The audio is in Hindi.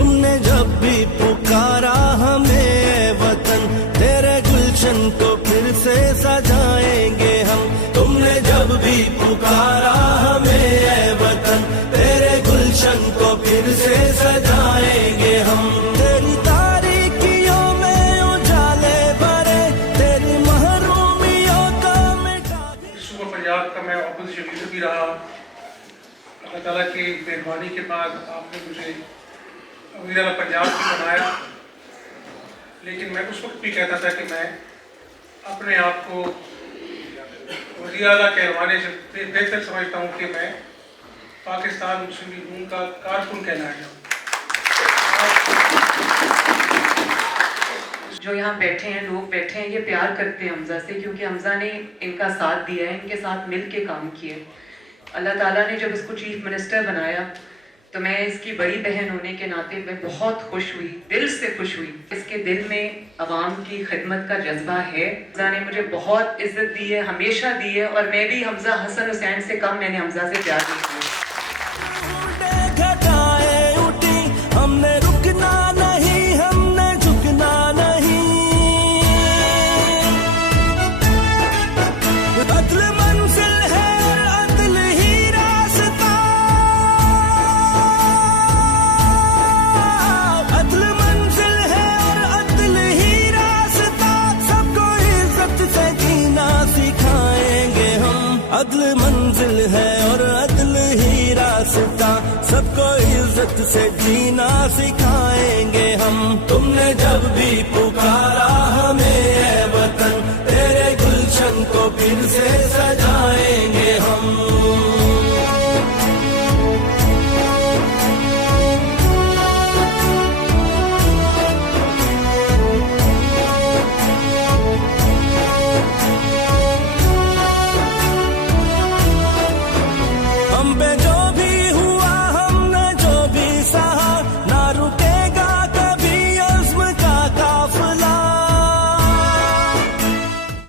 तुमने जब भी पुकारा हमें वतन, तेरे गुलशन को फिर से सजाएंगे हम। तुमने जब भी पुकारा हमें वतन, तेरे गुलशन को फिर से सजाएंगे हम। तेरी तारीकियों में उजाले भरे, तेरी महरूमियों को मिटा। सूबा पंजाब का मैं ऑपोजिशन लीडर भी रहा। अल्लाह ताला की मेहरबानी के बाद आपने मुझे वज़ीर आला पंजाब भी बनाया, लेकिन मैं उस वक्त भी कहता था कि मैं अपने आप को वज़ीर आला के हवाले से बेहतर समझता हूँ कि मैं पाकिस्तान मुस्लिम लीग नून का कारकुन कहलाया जाऊँ। जो यहाँ बैठे हैं, लोग बैठे हैं, ये प्यार करते हैं हमजा से, क्योंकि हमजा ने इनका साथ दिया है, इनके साथ मिल के काम किए। अल्लाह ताला ने जब इसको चीफ मिनिस्टर बनाया तो मैं इसकी बड़ी बहन होने के नाते मैं बहुत खुश हुई, दिल से खुश हुई। इसके दिल में अवाम की खिदमत का जज्बा है। हमजा ने मुझे बहुत इज्जत दी है, हमेशा दी है, और मैं भी हमजा हसन हुसैन से कम मैंने हमजा से प्यार किया। हमने रुकना नहीं, हमने झुकना नहीं। अदल मंजिल है और अदल ही रास्ता, अदल मंजिल है और अदल ही रास्ता। सबको इज्जत से जीना सिखाएंगे हम। अदल मंजिल है और अदल ही रास्ता, सबको इज्जत से जीना सिखाएंगे हम। तुमने जब भी पुकारा